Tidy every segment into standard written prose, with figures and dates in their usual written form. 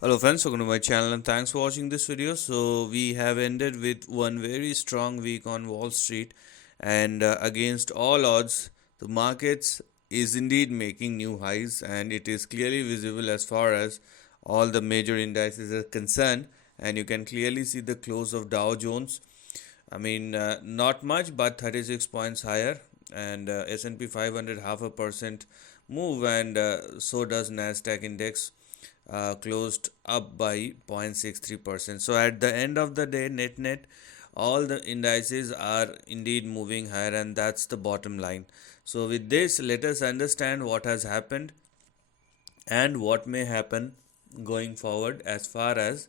Hello friends, welcome to my channel and thanks for watching this video. So we have ended with one very strong week on Wall Street and against all odds the markets is indeed making new highs and it is clearly visible as far as all the major indices are concerned, and you can clearly see the close of Dow Jones. Not much, but 36 points higher, and S&P 500 half a percent move, and so does NASDAQ index, closed up by 0.63%. So at the end of the day, net, all the indices are indeed moving higher, and that's the bottom line. So with this, let us understand what has happened and what may happen going forward as far as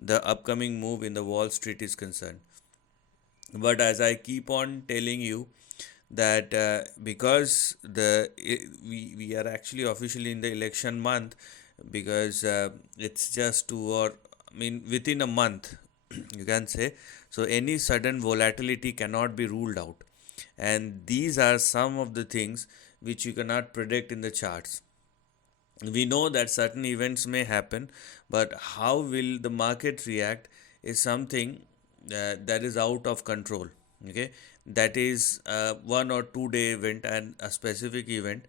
the upcoming move in the Wall Street is concerned. But as I keep on telling you that because we are actually officially in the election month, because it's just within a month you can say, so any sudden volatility cannot be ruled out, and these are some of the things which you cannot predict in the charts. We know that certain events may happen, but how will the market react is something that is out of control. Okay, that is 1 or 2 day event and a specific event,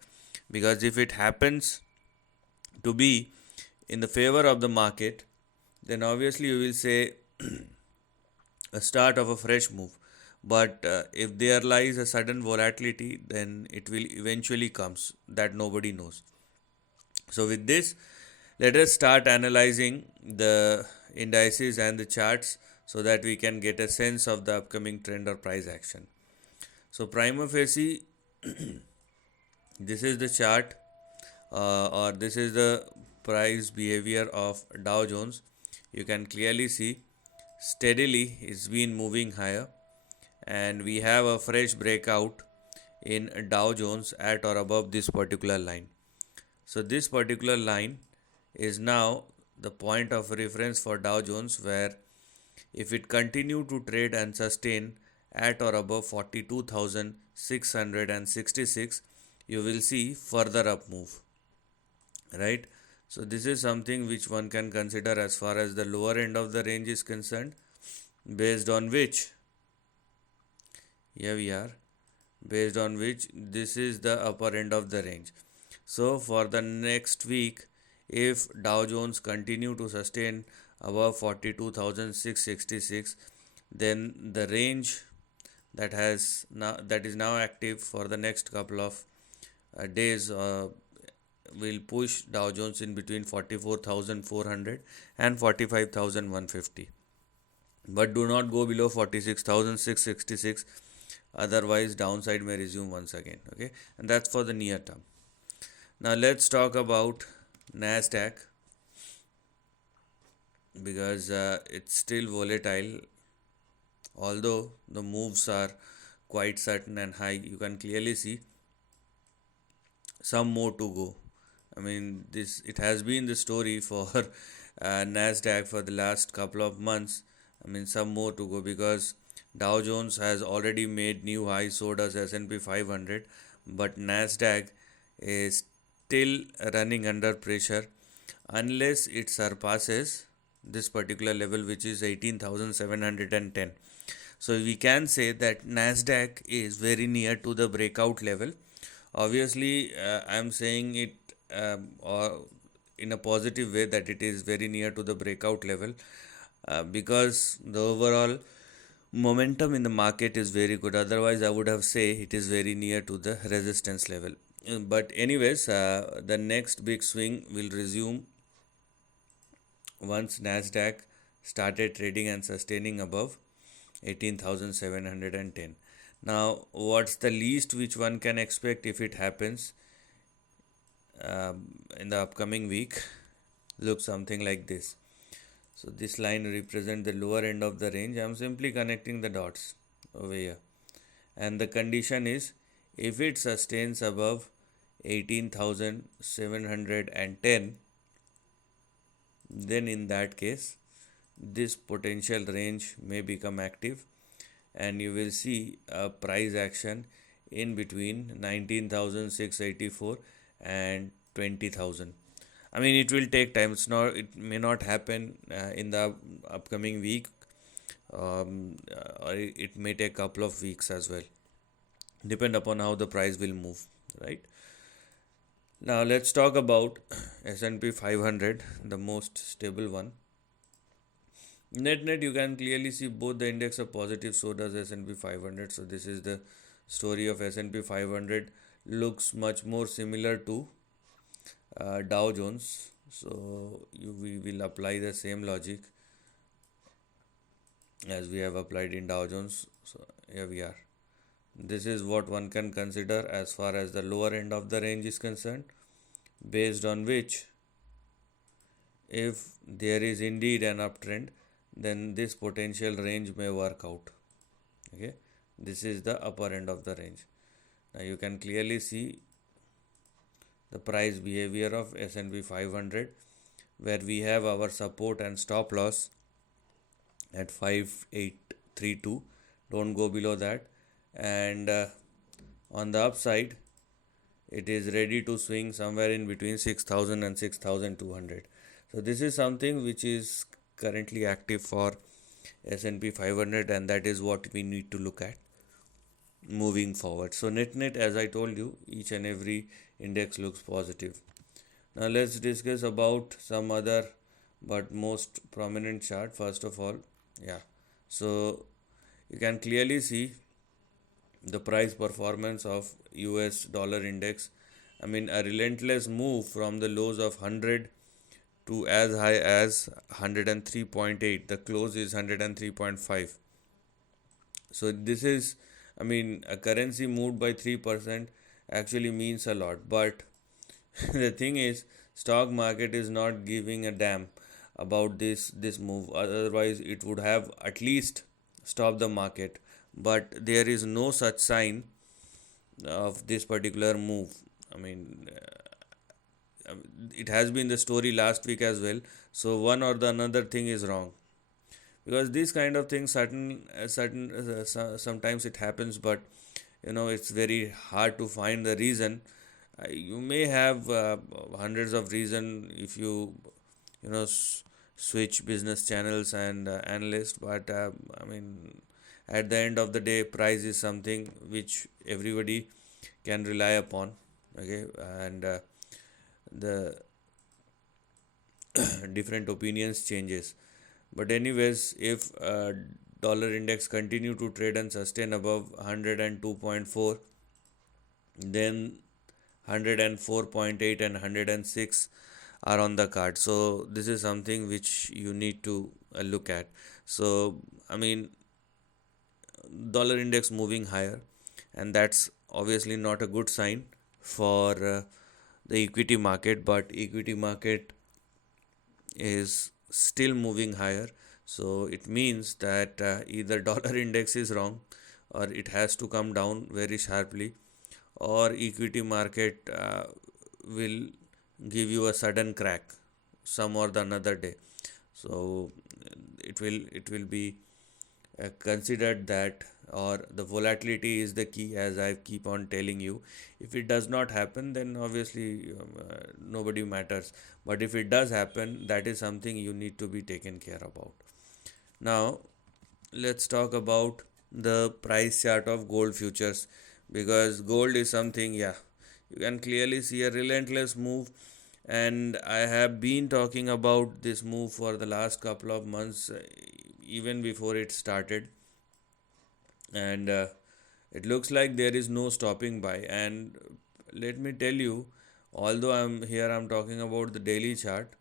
because if it happens to be in the favor of the market, then obviously you will say a start of a fresh move. But if there lies a sudden volatility, then it will eventually comes that nobody knows. So with this, let us start analyzing the indices and the charts so that we can get a sense of the upcoming trend or price action. So prima facie, this is the chart, or this is the price behavior of Dow Jones. You can clearly see steadily it's been moving higher, and we have a fresh breakout in Dow Jones at or above this particular line. So this particular line is now the point of reference for Dow Jones, where if it continue to trade and sustain at or above 42,666, you will see further up move, right? So this is something which one can consider as far as the lower end of the range is concerned, based on which, here we are, based on which this is the upper end of the range. So for the next week, if Dow Jones continue to sustain above 42,666, then the range that is now active for the next couple of days will push Dow Jones in between 44,400 and 45,150. But do not go below 46,666, otherwise downside may resume once again. Okay, and that's for the near term. Now let's talk about NASDAQ, because it's still volatile, although the moves are quite certain and high. You can clearly see some more to go. This it has been the story for NASDAQ for the last couple of months. Some more to go, because Dow Jones has already made new highs, so does S&P 500, but NASDAQ is still running under pressure unless it surpasses this particular level, which is 18,710. So we can say that NASDAQ is very near to the breakout level. Obviously, I am saying it or in a positive way, that it is very near to the breakout level, because the overall momentum in the market is very good. Otherwise, I would have say it is very near to the resistance level. But anyways, the next big swing will resume once NASDAQ started trading and sustaining above 18,710. Now, what's the least which one can expect if it happens in the upcoming week? Looks something like this. So this line represents the lower end of the range. I am simply connecting the dots over here, and the condition is if it sustains above 18,710, then in that case this potential range may become active, and you will see a price action in between 19,684 and 20,000. I mean, it will take time. It may not happen in the upcoming week, or it may take a couple of weeks as well. Depend upon how the price will move, right? Now let's talk about S&P 500, the most stable one. Net, you can clearly see both the index are positive. So does S&P 500. So this is the story of S&P 500. Looks much more similar to Dow Jones. So we will apply the same logic as we have applied in Dow Jones. So here we are. This is what one can consider as far as the lower end of the range is concerned, based on which, if there is indeed an uptrend, then this potential range may work out. Okay, this is the upper end of the range. Now you can clearly see the price behavior of S&P 500, where we have our support and stop loss at 5832. Don't go below that. And on the upside, it is ready to swing somewhere in between 6000 and 6200. So this is something which is currently active for S&P 500, and that is what we need to look at moving forward. So net, as I told you, each and every index looks positive. Now let's discuss about some other but most prominent chart. First of all, so you can clearly see the price performance of US dollar index. I mean, a relentless move from the lows of 100 to as high as 103.8. The close is 103.5. So this is, I mean, a currency moved by 3% actually means a lot. But the thing is, stock market is not giving a damn about this move. Otherwise, it would have at least stopped the market. But there is no such sign of this particular move. I mean, it has been the story last week as well. So one or the another thing is wrong, because these kind of things sometimes it happens, but it's very hard to find the reason. You may have hundreds of reason if switch business channels and analysts, but I mean, at the end of the day, price is something which everybody can rely upon. Okay, and the different opinions changes. But anyways, if dollar index continue to trade and sustain above 102.4, then 104.8 and 106 are on the card. So this is something which you need to look at. So I mean, dollar index moving higher, and that's obviously not a good sign for the equity market, but equity market is still moving higher. So it means that either dollar index is wrong, or it has to come down very sharply, or equity market will give you a sudden crack some or the another day. So it will be considered that, or the volatility is the key, as I keep on telling you. If it does not happen, then obviously nobody matters. But if it does happen, that is something you need to be taken care about. Now let's talk about the price chart of gold futures, because gold is something, you can clearly see a relentless move, and I have been talking about this move for the last couple of months, even before it started, and it looks like there is no stopping by. And let me tell you, although I'm talking about the daily chart,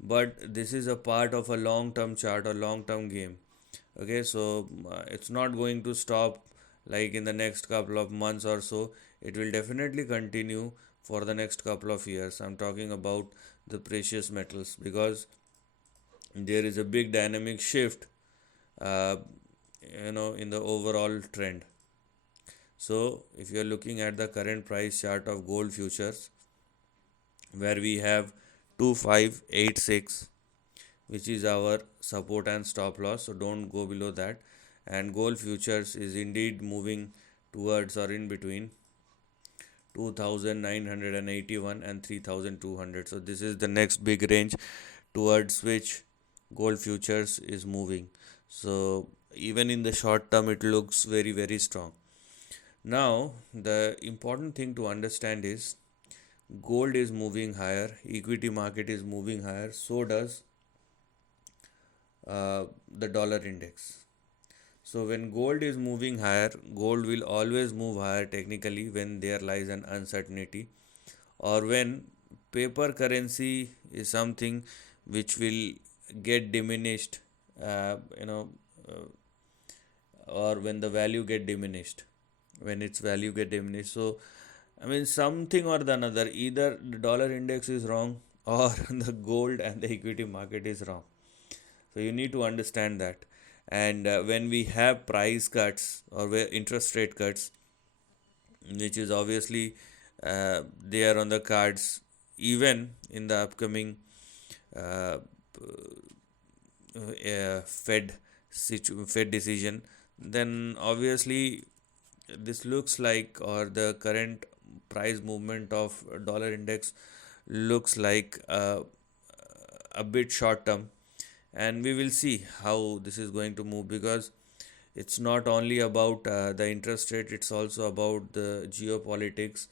but this is a part of a long term chart or long term game. Okay, so it's not going to stop like in the next couple of months or so. It will definitely continue for the next couple of years. I'm talking about the precious metals, because there is a big dynamic shift uh, in the overall trend. So if you are looking at the current price chart of gold futures, where we have 2586, which is our support and stop loss, so don't go below that. And gold futures is indeed moving towards or in between 2,981 and 3,200. So this is the next big range towards which gold futures is moving. So even in the short term, it looks very, very strong. Now, the important thing to understand is gold is moving higher, equity market is moving higher, so does the dollar index. So when gold is moving higher, gold will always move higher technically when there lies an uncertainty, or when paper currency is something which will get diminished, you know, or when the value get diminished, when its value get diminished. So I mean, something or the another, either the dollar index is wrong or the gold and the equity market is wrong. So you need to understand that. And when we have price cuts or interest rate cuts, which is obviously there on the cards, even in the upcoming uh, Fed decision, then obviously this looks like, or the current price movement of dollar index looks like a bit short term, and we will see how this is going to move, because it's not only about the interest rate, it's also about the geopolitics,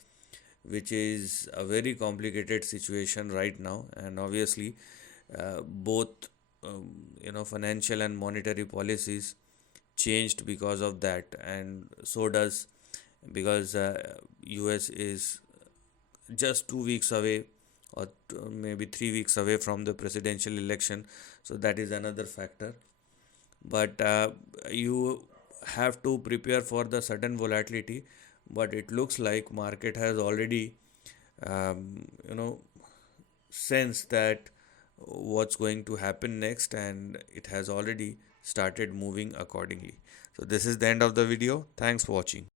which is a very complicated situation right now. And obviously both financial and monetary policies changed because of that, and so does, because US is just 2 weeks away, or maybe 3 weeks away from the presidential election. So that is another factor. But you have to prepare for the sudden volatility. But it looks like market has already you know sensed that what's going to happen next, and it has already started moving accordingly. So this is the end of the video. Thanks for watching.